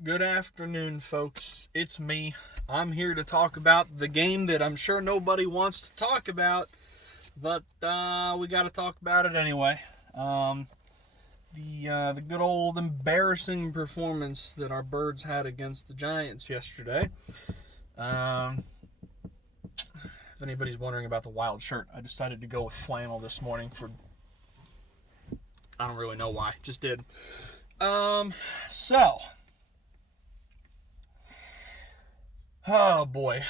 Good afternoon, folks. It's me. I'm here to talk about the game that I'm sure nobody wants to talk about, but we got to talk about it anyway. Um, the good old embarrassing performance that our Birds had against the Giants yesterday. Um, if anybody's wondering about the wild shirt, I decided to go with flannel this morning for I don't really know why, just did. So, oh boy,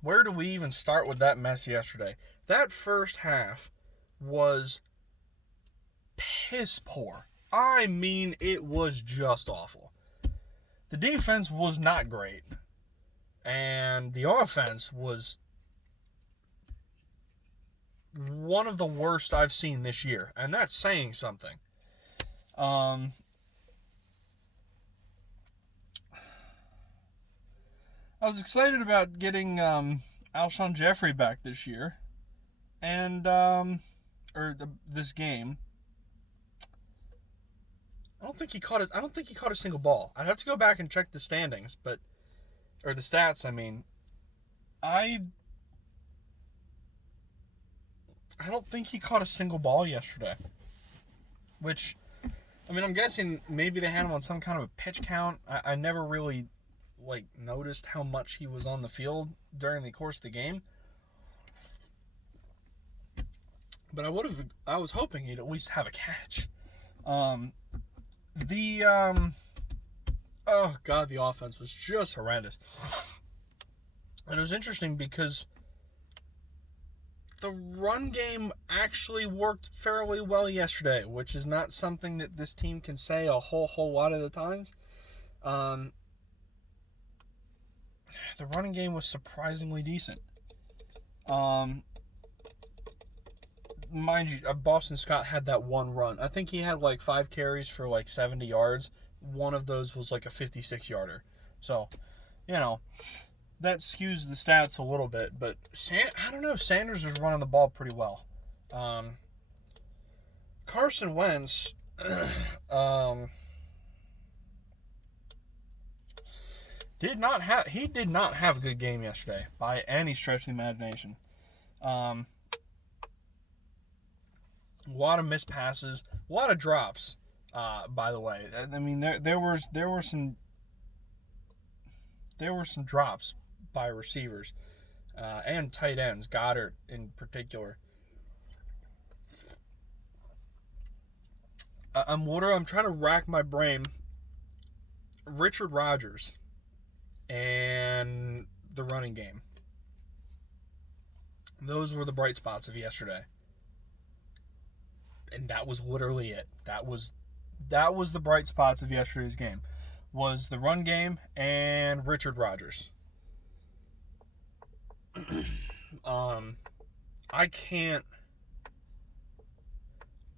where do we even start with that mess yesterday? That first half was piss poor. I mean, it was just awful. The defense was not great, and the offense was one of the worst I've seen this year, and that's saying something. Um, I was excited about getting Alshon Jeffrey back this year, and this game. I don't think he caught a single ball. I'd have to go back and check the standings, but or the stats. I mean, I I don't think he caught a single ball yesterday. Which, I mean, I'm guessing maybe they had him on some kind of a pitch count. I never really noticed how much he was on the field during the course of the game. But I was hoping he'd at least have a catch. Um, the oh god, the offense was just horrendous. And it was interesting because the run game actually worked fairly well yesterday, which is not something that this team can say a whole lot of the times. Um, the running game was surprisingly decent. Mind you, Boston Scott had that one run. I think he had like 5 carries for like 70 yards. One of those was like a 56-yarder. So, you know, that skews the stats a little bit. But I don't know. Sanders was running the ball pretty well. Carson Wentz, did not have a good game yesterday by any stretch of the imagination. A lot of missed passes, a lot of drops. By the way, I mean there were some drops by receivers and tight ends, Goddard in particular. I'm trying to rack my brain. Richard Rodgers and the running game. Those were the bright spots of yesterday. And that was literally it. That was the bright spots of yesterday's game. Was the run game and Richard Rodgers.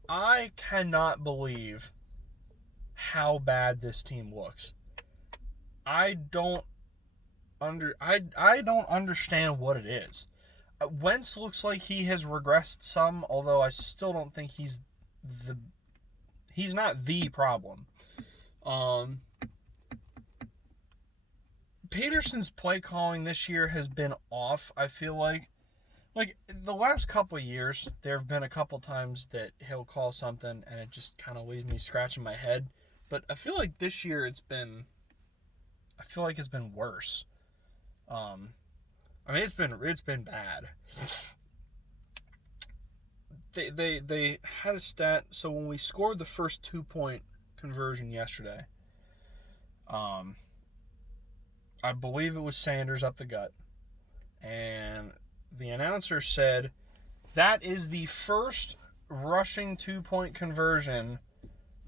I cannot believe how bad this team looks. I don't understand what it is. Wentz looks like he has regressed some, although I still don't think he's not the problem. Peterson's play calling this year has been off, I feel like. Like, the last couple of years, there have been a couple times that he'll call something and it just kind of leaves me scratching my head. But I feel like this year it's been worse. I mean, it's been bad. They had a stat. So when we scored the first 2-point conversion yesterday, I believe it was Sanders up the gut, and the announcer said that is the first rushing 2-point conversion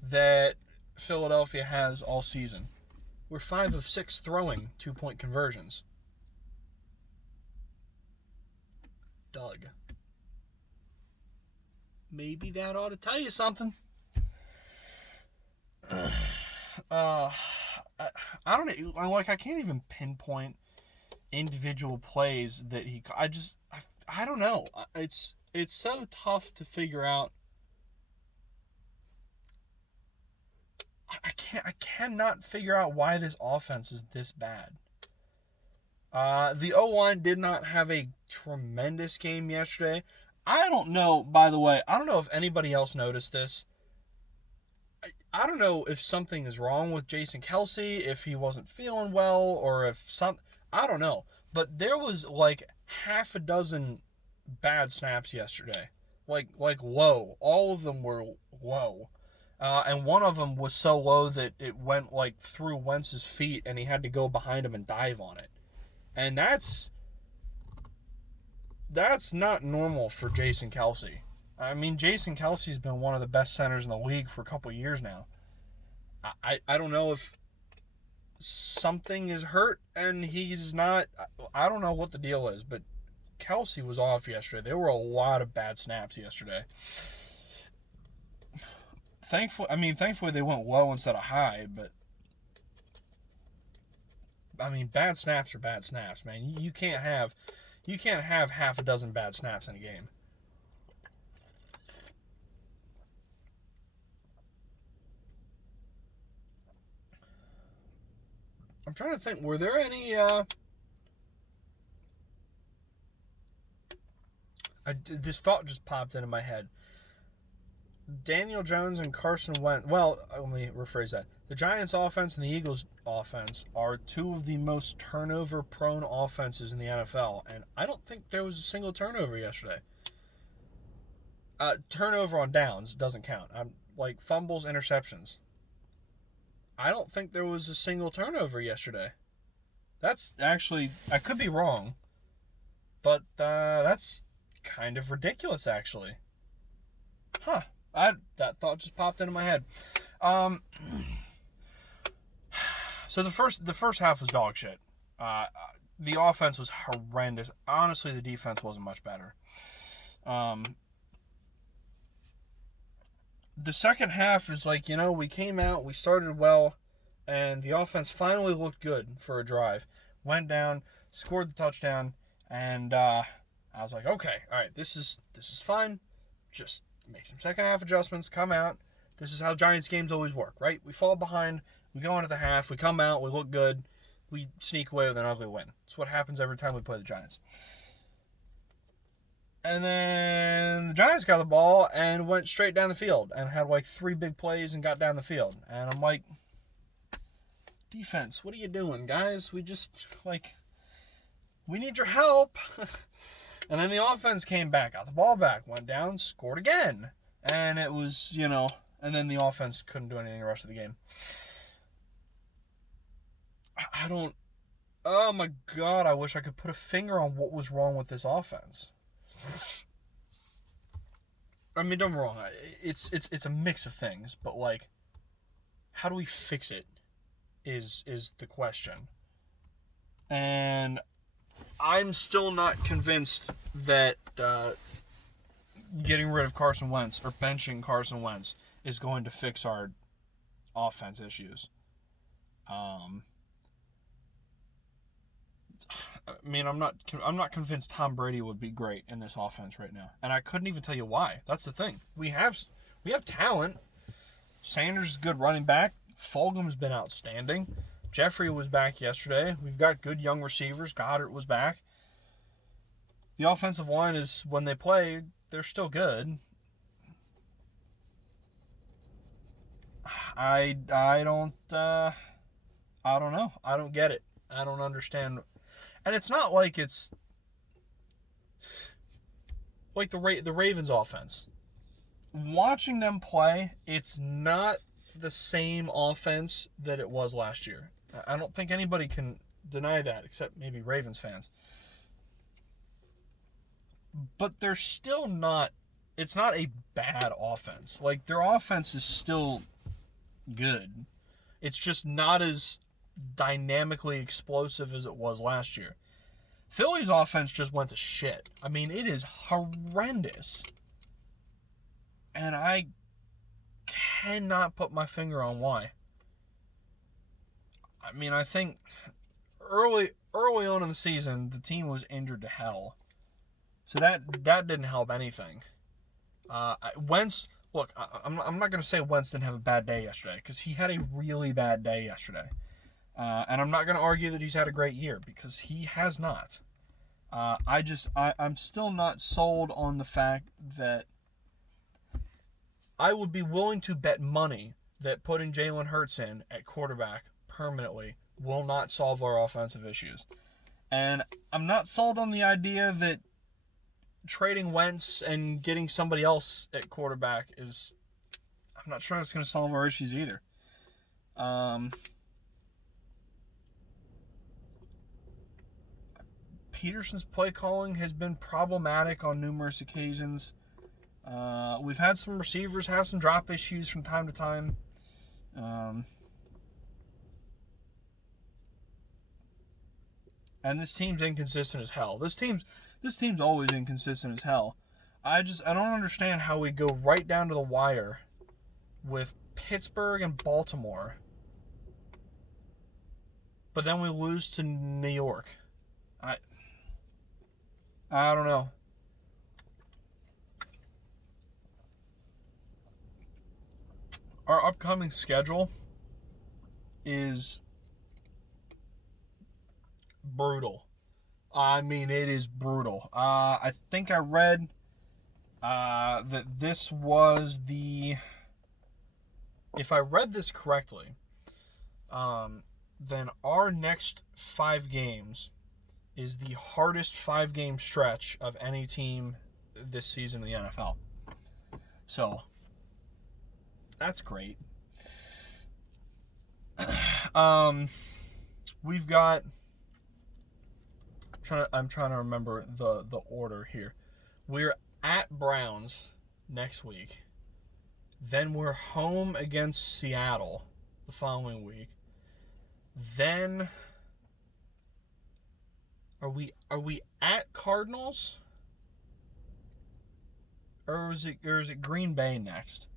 that Philadelphia has all season. We're 5 of 6 throwing 2-point conversions. Doug, maybe that ought to tell you something. I don't know. Like, I can't even pinpoint individual plays that I don't know. It's so tough to figure out. I cannot figure out why this offense is this bad. The O-line did not have a tremendous game yesterday. I don't know, by the way, I don't know if anybody else noticed this. I don't know if something is wrong with Jason Kelsey, if he wasn't feeling well, or if I don't know. But there was like half a dozen bad snaps yesterday. Like low. All of them were low. And one of them was so low that it went like through Wentz's feet and he had to go behind him and dive on it. And that's not normal for Jason Kelsey. I mean, Jason Kelsey's been one of the best centers in the league for a couple of years now. I don't know if something is hurt and he's not. I don't know what the deal is, but Kelsey was off yesterday. There were a lot of bad snaps yesterday. Thankfully they went low instead of high, but I mean, bad snaps are bad snaps, man. You can't have half a dozen bad snaps in a game. I'm trying to think, were there any this thought just popped into my head. Daniel Jones and Carson Wentz. Well, let me rephrase that. The Giants' offense and the Eagles' offense are two of the most turnover-prone offenses in the NFL, and I don't think there was a single turnover yesterday. Turnover on downs doesn't count. Like fumbles, interceptions. I don't think there was a single turnover yesterday. That's actually, I could be wrong, but that's kind of ridiculous, actually. Huh. That thought just popped into my head. So the first half was dog shit. The offense was horrendous. Honestly, the defense wasn't much better. The second half is like, we came out, we started well, and the offense finally looked good for a drive. Went down, scored the touchdown, and I was like, okay, all right, this is fine. Just make some second half adjustments, come out. This is how Giants games always work, right? We fall behind, we go into the half, we come out, we look good, we sneak away with an ugly win. It's what happens every time we play the Giants. And then the Giants got the ball and went straight down the field and had like 3 big plays and got down the field. And I'm like, defense, what are you doing, guys? We need your help. And then the offense came back, got the ball back, went down, scored again. And it was, and then the offense couldn't do anything the rest of the game. Oh my God, I wish I could put a finger on what was wrong with this offense. I mean, don't get me wrong, it's a mix of things, but like, how do we fix it is the question. And I'm still not convinced that getting rid of Carson Wentz or benching Carson Wentz is going to fix our offense issues. I mean, I'm not convinced Tom Brady would be great in this offense right now, and I couldn't even tell you why. That's the thing. We have talent. Sanders is a good running back. Fulgham's been outstanding. Jeffrey was back yesterday. We've got good young receivers. Goddard was back. The offensive line is, when they play, they're still good. I don't know. I don't get it. I don't understand. And it's not like it's like the Ravens offense. Watching them play, it's not the same offense that it was last year. I don't think anybody can deny that, except maybe Ravens fans. But they're still not, it's not a bad offense. Like, their offense is still good. It's just not as dynamically explosive as it was last year. Philly's offense just went to shit. I mean, it is horrendous. And I cannot put my finger on why. I mean, I think early on in the season, the team was injured to hell. So that didn't help anything. Wentz look, I'm not going to say Wentz didn't have a bad day yesterday, because he had a really bad day yesterday. And I'm not going to argue that he's had a great year, because he has not. I'm still not sold on the fact that I would be willing to bet money that putting Jalen Hurts in at quarterback permanently will not solve our offensive issues. And I'm not sold on the idea that trading Wentz and getting somebody else at quarterback is... I'm not sure that's going to solve our issues either. Peterson's play calling has been problematic on numerous occasions. We've had some receivers have some drop issues from time to time. And this team's inconsistent as hell. This team's always inconsistent as hell. I don't understand how we go right down to the wire with Pittsburgh and Baltimore, but then we lose to New York. I don't know. Our upcoming schedule is brutal. I mean, it is brutal. I think I read that this was the... If I read this correctly, then our next 5 games is the hardest 5-game stretch of any team this season in the NFL. So, that's great. We've got... I'm trying to remember the order here. We're at Browns next week. Then we're home against Seattle the following week. Then are we at Cardinals? Or is it Green Bay next?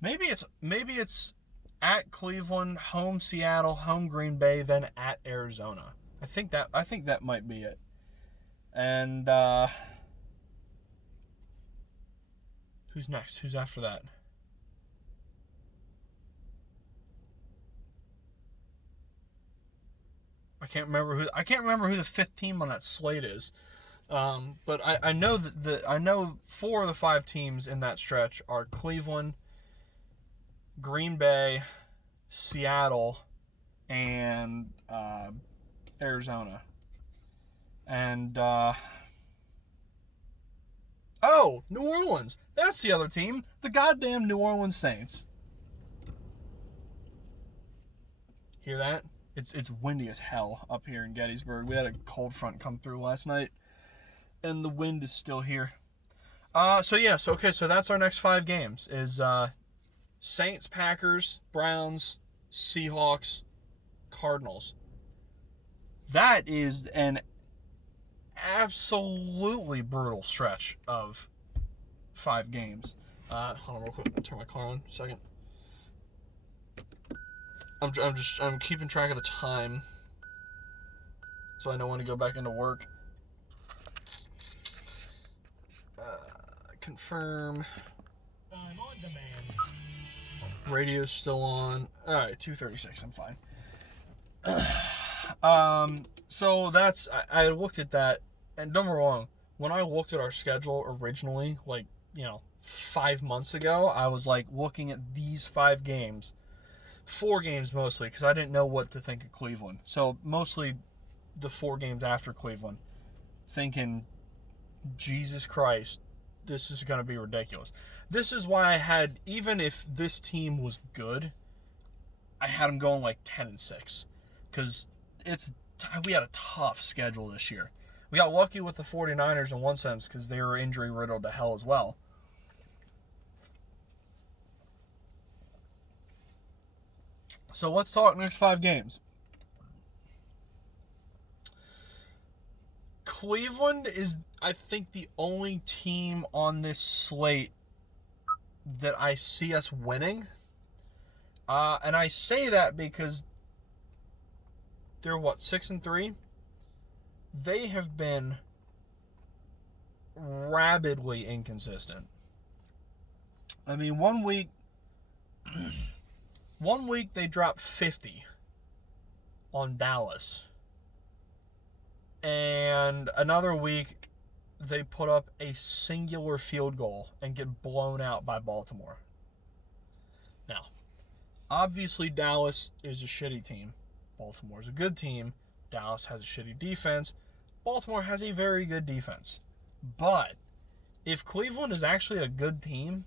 Maybe it's at Cleveland, home Seattle, home Green Bay, then at Arizona. I think that might be it. And who's next? Who's after that? I can't remember who the 5th team on that slate is. But I know I know 4 of the 5 teams in that stretch are Cleveland, Green Bay, Seattle, and Arizona. And New Orleans. That's the other team. The goddamn New Orleans Saints. Hear that? It's windy as hell up here in Gettysburg. We had a cold front come through last night, and the wind is still here. So that's our next 5 games is Saints, Packers, Browns, Seahawks, Cardinals. That is an absolutely brutal stretch of 5 games. Hold on real quick. I'll turn my car on a second. I'm keeping track of the time, so I know when to go back into work. Confirm. I'm on demand. Radio's still on. All right, 2:36. I'm fine. So that's I looked at that, and don't get me wrong. When I looked at our schedule originally, 5 months ago, I was looking at these 5 games. 4 games mostly, because I didn't know what to think of Cleveland. So mostly the 4 games after Cleveland, thinking, Jesus Christ, this is going to be ridiculous. This is why I had, even if this team was good, I had them going 10-6, because we had a tough schedule this year. We got lucky with the 49ers in one sense, because they were injury riddled to hell as well. So let's talk next 5 games. Cleveland is, I think, the only team on this slate that I see us winning. And I say that because they're 6-3? They have been rabidly inconsistent. I mean, one week they dropped 50 on Dallas. And another week they put up a singular field goal and get blown out by Baltimore. Now, obviously Dallas is a shitty team. Baltimore's a good team. Dallas has a shitty defense. Baltimore has a very good defense. But if Cleveland is actually a good team,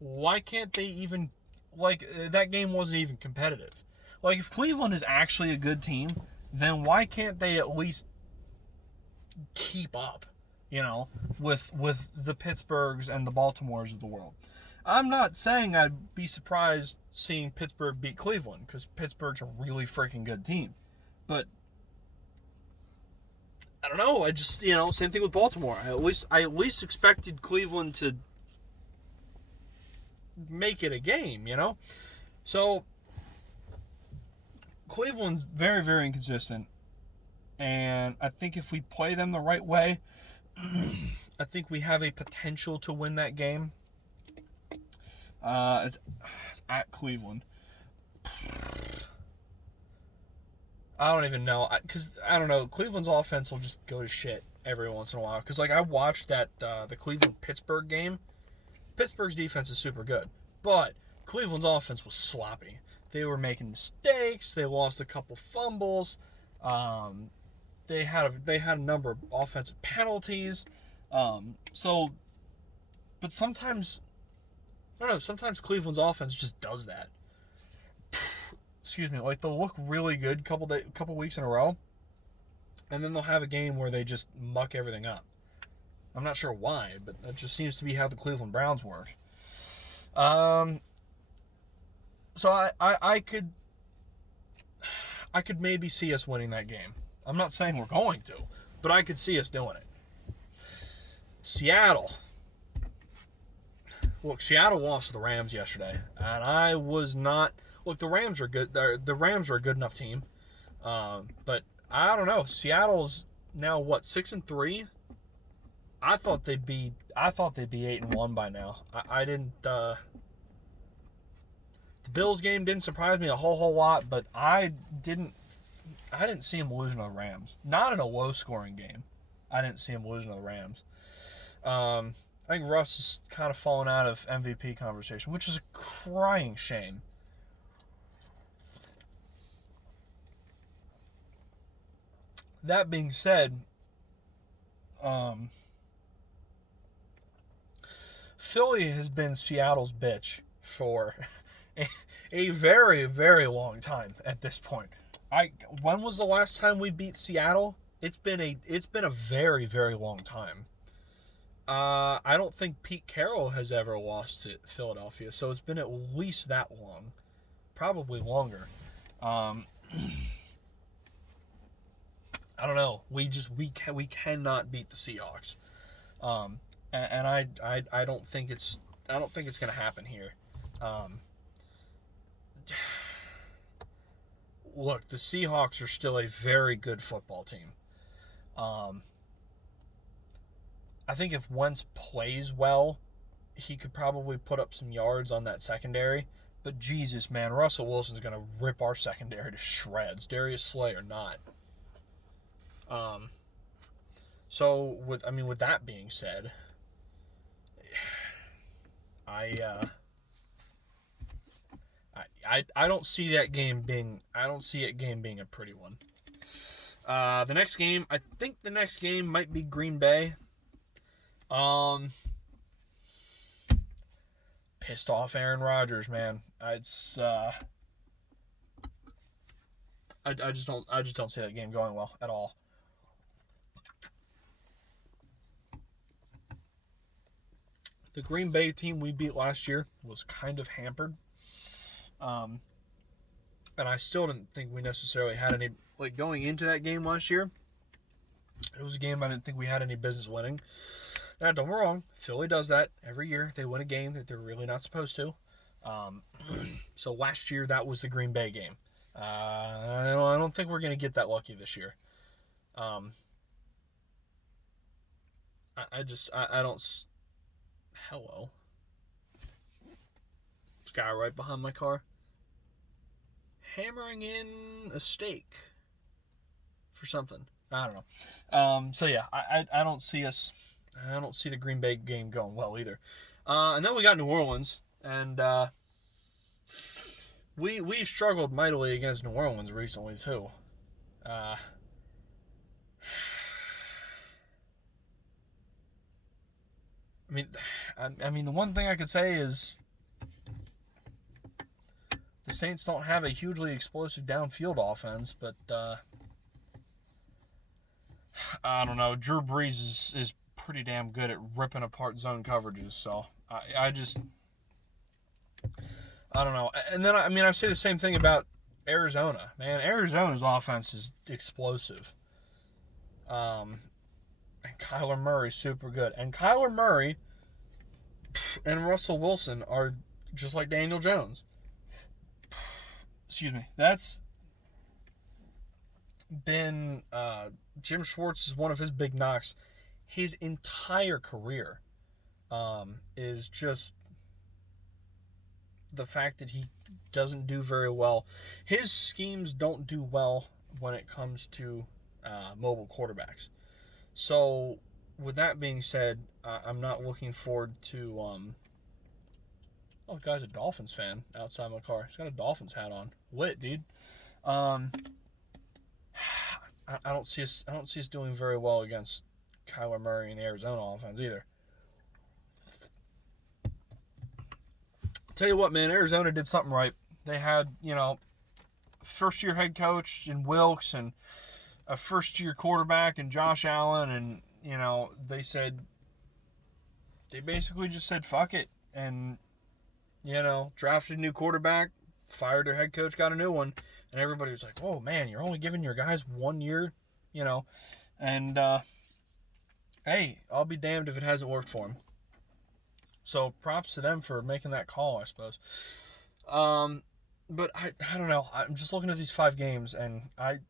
why can't they even, that game wasn't even competitive. Like, if Cleveland is actually a good team, then why can't they at least keep up, with the Pittsburghs and the Baltimores of the world? I'm not saying I'd be surprised seeing Pittsburgh beat Cleveland, because Pittsburgh's a really freaking good team. But I don't know. I just, same thing with Baltimore. I at least expected Cleveland to make it a game, So Cleveland's very, very inconsistent. And I think if we play them the right way, I think we have a potential to win that game. It's at Cleveland. I don't even know. Because, I don't know. Cleveland's offense will just go to shit every once in a while. Because, I watched the Cleveland-Pittsburgh game. Pittsburgh's defense is super good. But Cleveland's offense was sloppy. They were making mistakes. They lost a couple fumbles. They had a number of offensive penalties. But sometimes, I don't know, sometimes Cleveland's offense just does that. Excuse me, they'll look really good couple weeks in a row, and then they'll have a game where they just muck everything up. I'm not sure why, but that just seems to be how the Cleveland Browns work. So I could maybe see us winning that game. I'm not saying we're going to, but I could see us doing it. Seattle. Look, Seattle lost to the Rams yesterday, and I was not. Look, the Rams are good. The Rams are a good enough team, but I don't know. Seattle's now 6-3. I thought they'd be 8-1 by now. I didn't. The Bills game didn't surprise me a whole lot, but I didn't see them losing to the Rams. Not in a low-scoring game. I didn't see them losing to the Rams. I think Russ is kind of fallen out of MVP conversation, which is a crying shame. That being said, Philly has been Seattle's bitch for a very, very long time at this point. When was the last time we beat Seattle? It's been a very, very long time. I don't think Pete Carroll has ever lost to Philadelphia, so it's been at least that long, probably longer. I don't know. We cannot beat the Seahawks, and I don't think it's going to happen here. Look, the Seahawks are still a very good football team. I think if Wentz plays well, he could probably put up some yards on that secondary. But Jesus, man, Russell Wilson's going to rip our secondary to shreds. Darius Slay or not. So with that being said, I don't see it being a pretty one. The next game, I think the next game might be Green Bay. Pissed off Aaron Rodgers, man. I just don't see that game going well at all. The Green Bay team we beat last year was kind of hampered. And I still didn't think we necessarily had any, going into that game last year, it was a game I didn't think we had any business winning. Now, don't get me wrong, Philly does that every year. They win a game that they're really not supposed to. So last year, that was the Green Bay game. I don't think we're going to get that lucky this year. I don't... Hello. This guy right behind my car hammering in a stake for something. I don't know. So yeah, I don't see us. I don't see the Green Bay game going well either. And then we got New Orleans, and we've struggled mightily against New Orleans recently too. I mean, the one thing I could say is the Saints don't have a hugely explosive downfield offense, but I don't know. Drew Brees is pretty damn good at ripping apart zone coverages, so I don't know. And then, I mean, I say the same thing about Arizona. Man, Arizona's offense is explosive. And Kyler Murray's super good. And Kyler Murray and Russell Wilson are just like Daniel Jones. Excuse me. That's been Jim Schwartz is one of his big knocks. His entire career is just the fact that he doesn't do very well. His schemes don't do well when it comes to mobile quarterbacks. So, with that being said, I'm not looking forward to. Oh, the guy's a Dolphins fan outside my car. He's got a Dolphins hat on. Lit, dude. I don't see us. I don't see us doing very well against Kyler Murray and the Arizona offense either. Tell you what, man, Arizona did something right. They had, first-year head coach in Wilkes and a first-year quarterback in Josh Allen, and they basically just said fuck it, and drafted a new quarterback, fired their head coach, got a new one, and everybody was like, "Oh man, you're only giving your guys 1 year," and hey, I'll be damned if it hasn't worked for them. So props to them for making that call, I suppose. But I don't know. I'm just looking at these 5 games, and I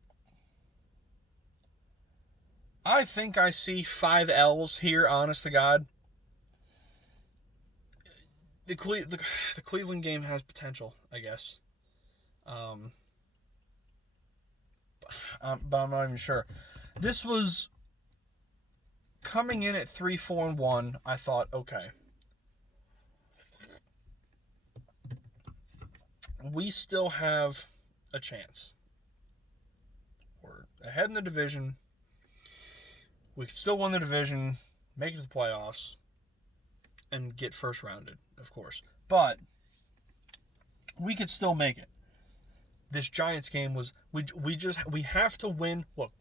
think I see 5 L's here, honest to God. The Cleveland game has potential, I guess. But I'm not even sure. This was coming in at 3-4-1. I thought, okay, we still have a chance. We're ahead in the division. We can still win the division, make it to the playoffs, and get first rounded, of course. But we could still make it. This Giants game was we have to win. Look,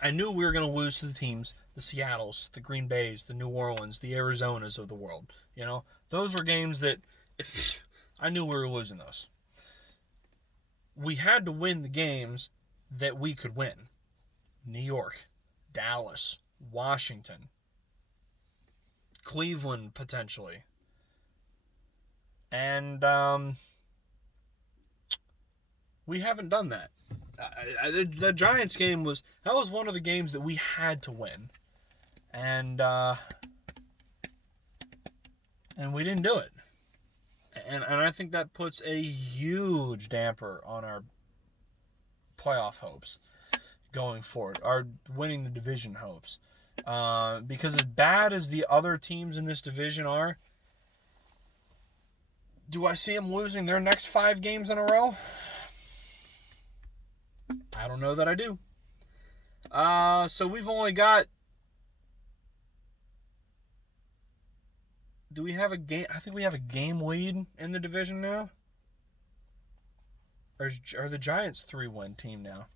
I knew we were going to lose to the teams, the Seattles, the Green Bays, the New Orleans, the Arizonas of the world. Those were games that I knew we were losing those. We had to win the games that we could win. New York, Dallas, Washington, Cleveland potentially. And we haven't done that. The Giants game was one of the games that we had to win. And we didn't do it. And I think that puts a huge damper on our playoff hopes going forward, our winning the division hopes. Because as bad as the other teams in this division are, do I see them losing their next 5 games in a row? I don't know that I do. So we've only got... Do we have a game? I think we have a game lead in the division now. Or are the Giants 3-win team now?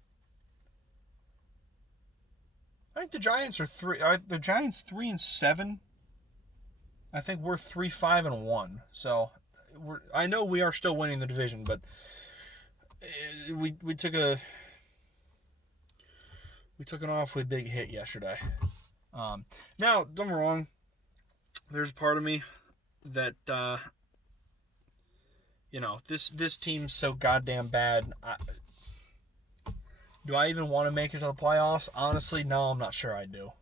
I think the Giants are 3-7. I think we're 3-5-1. So I know we are still winning the division, but we took an awfully big hit yesterday. Now, don't get me wrong. There's a part of me that this team's so goddamn bad. Do I even want to make it to the playoffs? Honestly, no, I'm not sure I do.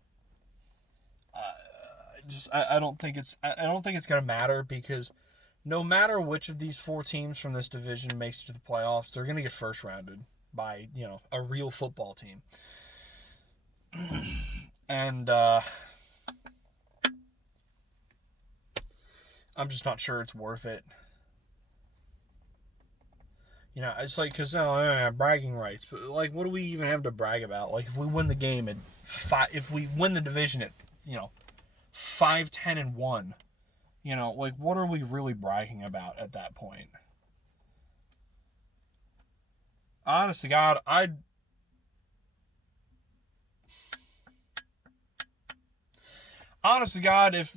I don't think it's going to matter because no matter which of these 4 teams from this division makes it to the playoffs, they're going to get first rounded by, a real football team. And I'm just not sure it's worth it. It's like, because bragging rights, but like, what do we even have to brag about? Like, if we win the game at if we win the division at 5-10-1, like, what are we really bragging about at that point? Honest to God, honest to God, if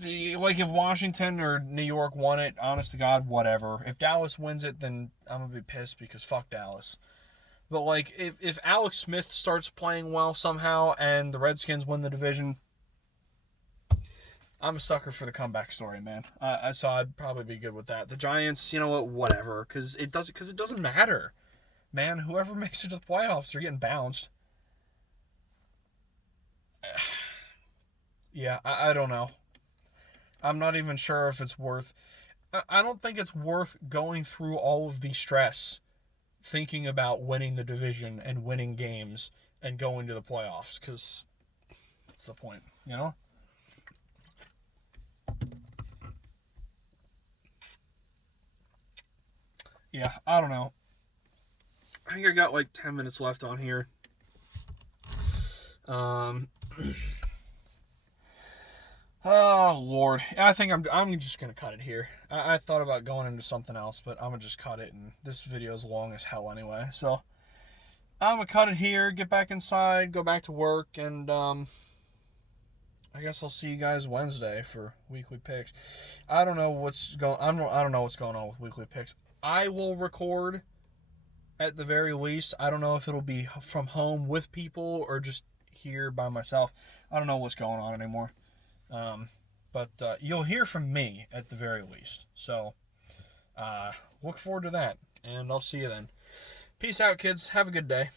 Washington or New York won it, honest to God, whatever. If Dallas wins it, then I'm gonna be pissed because fuck Dallas. But like, if Alex Smith starts playing well somehow and the Redskins win the division, I'm a sucker for the comeback story, man. So I'd probably be good with that. The Giants, you know what, whatever, because it doesn't matter, man. Whoever makes it to the playoffs, they're getting bounced. Yeah, I don't know. I'm not even sure if it's worth. I don't think it's worth going through all of the stress thinking about winning the division and winning games and going to the playoffs, because what's the point, Yeah, I don't know. I think I got like 10 minutes left on here. Oh Lord, I think I'm just gonna cut it here. I thought about going into something else, but I'm gonna just cut it, and this video is long as hell anyway. So I'm gonna cut it here, get back inside, go back to work, and I guess I'll see you guys Wednesday for weekly picks. I don't know what's going. I don't know what's going on with weekly picks. I will record at the very least. I don't know if it'll be from home with people or just here by myself. I don't know what's going on anymore. But you'll hear from me at the very least. So look forward to that, and I'll see you then. Peace out, kids. Have a good day.